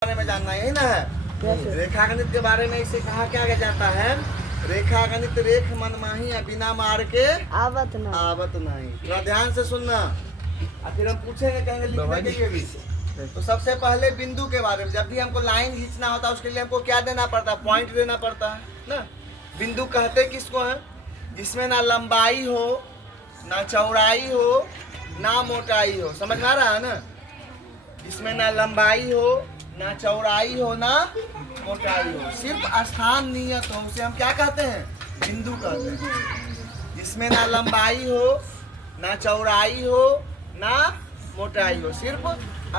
बारे में जानना यही ना है। रेखा गणित के बारे में इसे कहा क्या जाता है? रेखा गणित रेख मनमाही है, बिना मार के आवत नहीं। थोड़ा ध्यान से सुनना, फिर हम पूछेंगे, कहेंगे लिखने के लिए भी। तो सबसे पहले बिंदु के बारे में, जब भी हमको लाइन खींचना होता है उसके लिए हमको क्या देना पड़ता है? पॉइंट देना पड़ता है ना। बिंदु कहते किसको है? जिसमें ना लंबाई हो, ना चौड़ाई हो, ना मोटाई हो। समझ में आ रहा है ना? जिसमें ना लंबाई हो, ना चौड़ाई हो, ना मोटाई हो, सिर्फ स्थान नियत हो, उसे हम क्या कहते हैं? बिंदु कहते हैं। जिसमें ना लंबाई हो, ना चौड़ाई हो, ना मोटाई हो, सिर्फ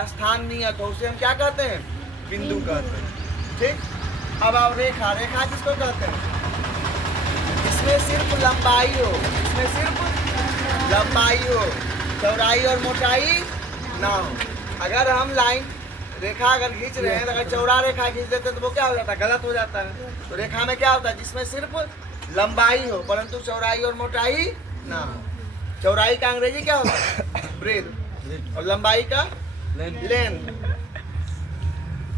स्थान नियत हो, उसे हम क्या कहते हैं? बिंदु कहते हैं। ठीक। अब रेखा, रेखा किसको कहते हैं? इसमें सिर्फ लंबाई हो, इसमें सिर्फ लंबाई हो, चौड़ाई और मोटाई ना हो। अगर हम लाइन रेखा अगर खींच रहे हैं, अगर चौड़ा रेखा खींच देते हैं तो वो क्या हो जाता है? गलत हो जाता है। तो रेखा में क्या होता है? जिसमें सिर्फ लंबाई हो परंतु चौड़ाई और मोटाई ना हो। चौड़ाई का अंग्रेजी क्या होता है? ब्रेड। और लंबाई का लेंथ।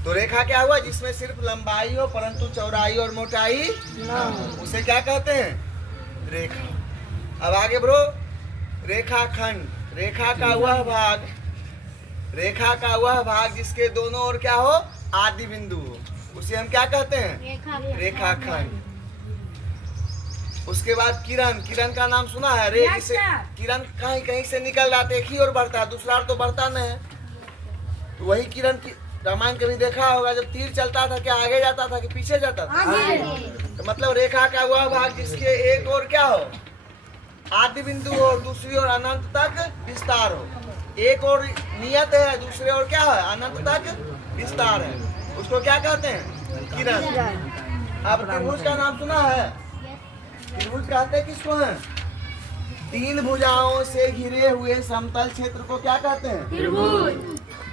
तो रेखा क्या हुआ? जिसमें सिर्फ लंबाई हो परंतु चौड़ाई और मोटाई ना हो, उसे क्या कहते हैं? रेखा। अब आगे बढ़ो। रेखाखंड, रेखा का वह भाग, रेखा का वह भाग जिसके दोनों ओर क्या हो? आदि बिंदु हो, उसे हम क्या कहते हैं? रेखाखंड। उसके बाद किरण, किरण का नाम सुना है? रेख से किरण कहीं कहीं से निकल रहा है, एक ही ओर बढ़ता है, दूसरा ओर तो बढ़ता नहीं है। तो वही किरण की रामायण कभी देखा होगा, जब तीर चलता था क्या आगे जाता था कि पीछे जाता था? तो मतलब रेखा का वह भाग जिसके एक ओर क्या हो? आदि बिंदु हो, दूसरी ओर अनंत तक विस्तार हो। एक और नियत है, दूसरे और क्या है? अनंत तक विस्तार है, उसको क्या कहते हैं? किरण। अब त्रिभुज का नाम सुना है? त्रिभुज कहते किसको है? तीन भुजाओं से घिरे हुए समतल क्षेत्र को क्या कहते हैं? त्रिभुज।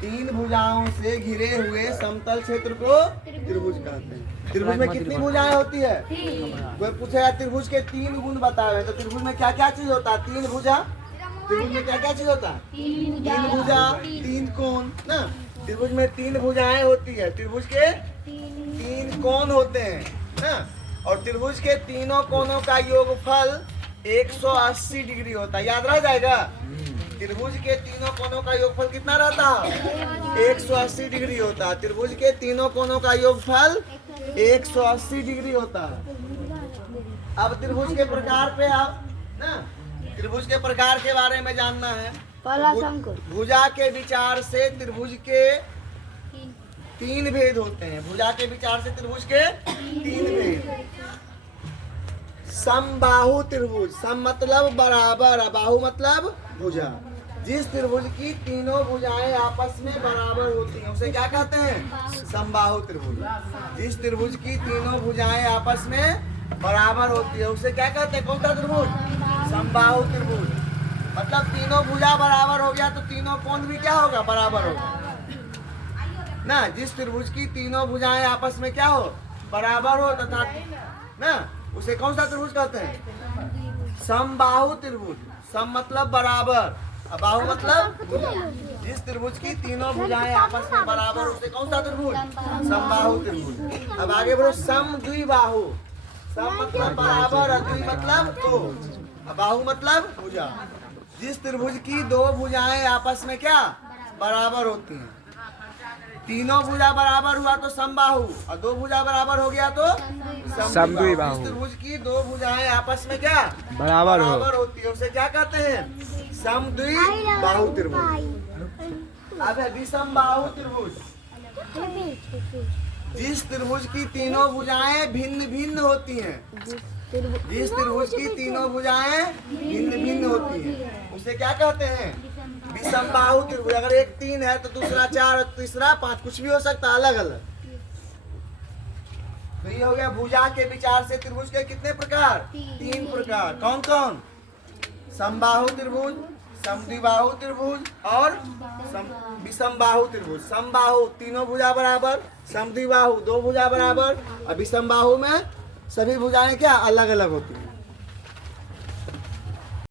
तीन भुजाओं से घिरे हुए समतल क्षेत्र को त्रिभुज कहते हैं। त्रिभुज में कितनी भुजाएं होती है? कोई पूछेगा त्रिभुज के तीन गुण बतावे, तो त्रिभुज में क्या क्या चीज होता है? तीन भुजा। त्रिभुज में क्या क्या चीज होता है? तीन भुजा, तीन कोण ना। त्रिभुज में तीन भुजाएं होती है, त्रिभुज के तीन कोण होते हैं ना। और त्रिभुज के तीनों कोणों का योगफल 180 डिग्री होता है। याद रह जाएगा? त्रिभुज के तीनों कोणों का योगफल कितना रहता है? 180 डिग्री होता है। त्रिभुज के तीनों कोणों का योगफल 180 डिग्री होता है। अब त्रिभुज के प्रकार पे आप ना, त्रिभुज के प्रकार के बारे में जानना है। भुजा के विचार से त्रिभुज के तीन भेद होते हैं। भुजा के विचार से त्रिभुज के तीन भेद। समबाहु त्रिभुज, सम मतलब बराबर, बाहु मतलब भुजा। जिस त्रिभुज की तीनों भुजाएं आपस में बराबर होती हैं उसे क्या कहते हैं? समबाहु त्रिभुज। जिस त्रिभुज की तीनों भुजाएं आपस में बराबर होती है उसे क्या कहते हैं? कौन सा त्रिभुज? समबाहु त्रिभुज। मतलब तीनों भुजा बराबर हो गया तो तीनों कोण भी क्या होगा? बराबर होगा ना। जिस त्रिभुज की तीनों भुजाएं आपस में क्या हो? बराबर हो तथा ना, उसे कौन सा त्रिभुज कहते हैं? समबाहु त्रिभुज। सम मतलब बराबर, बाहु मतलब भुजा। जिस त्रिभुज की तीनों भुजाएं आपस में बराबर उसे कौन सा त्रिभुज? समबाहु त्रिभुज। अब आगे बढ़ो। सम द्विबाहु, सम मतलब बराबर, द्वि मतलब दो, बाहु मतलब भुजा। जिस त्रिभुज की दो भुजाएं आपस में क्या? बराबर होती हैं। तीनों भुजा बराबर हुआ तो समबाहु, और दो भुजा बराबर हो गया तो समद्विबाहु। जिस त्रिभुज की दो भुजाएं आपस में क्या? बराबर होती है उसे क्या कहते हैं? समद्विबाहु त्रिभुज। अब है विषमबाहु त्रिभुज। जिस त्रिभुज की तीनों भुजाएं भिन्न भिन्न होती हैं, जिस त्रिभुज की तीनों भुजाएं भिन्न भिन्न होती हैं उसे क्या कहते हैं? विषमबाहु त्रिभुज। अगर एक 3 है तो दूसरा 4 और तीसरा 5, कुछ भी हो सकता है, अलग अलग। तो ये हो गया भुजा के विचार से त्रिभुज के कितने प्रकार? 3 प्रकार। कौन कौन? समबाहु त्रिभुज, समद्विबाहु त्रिभुज और विषमबाहु त्रिभुज। समबाहु तीनों भुजा बराबर, समद्विबाहु दो भुजा बराबर, और विषमबाहु में सभी भुजाएं क्या? अलग अलग होती हैं।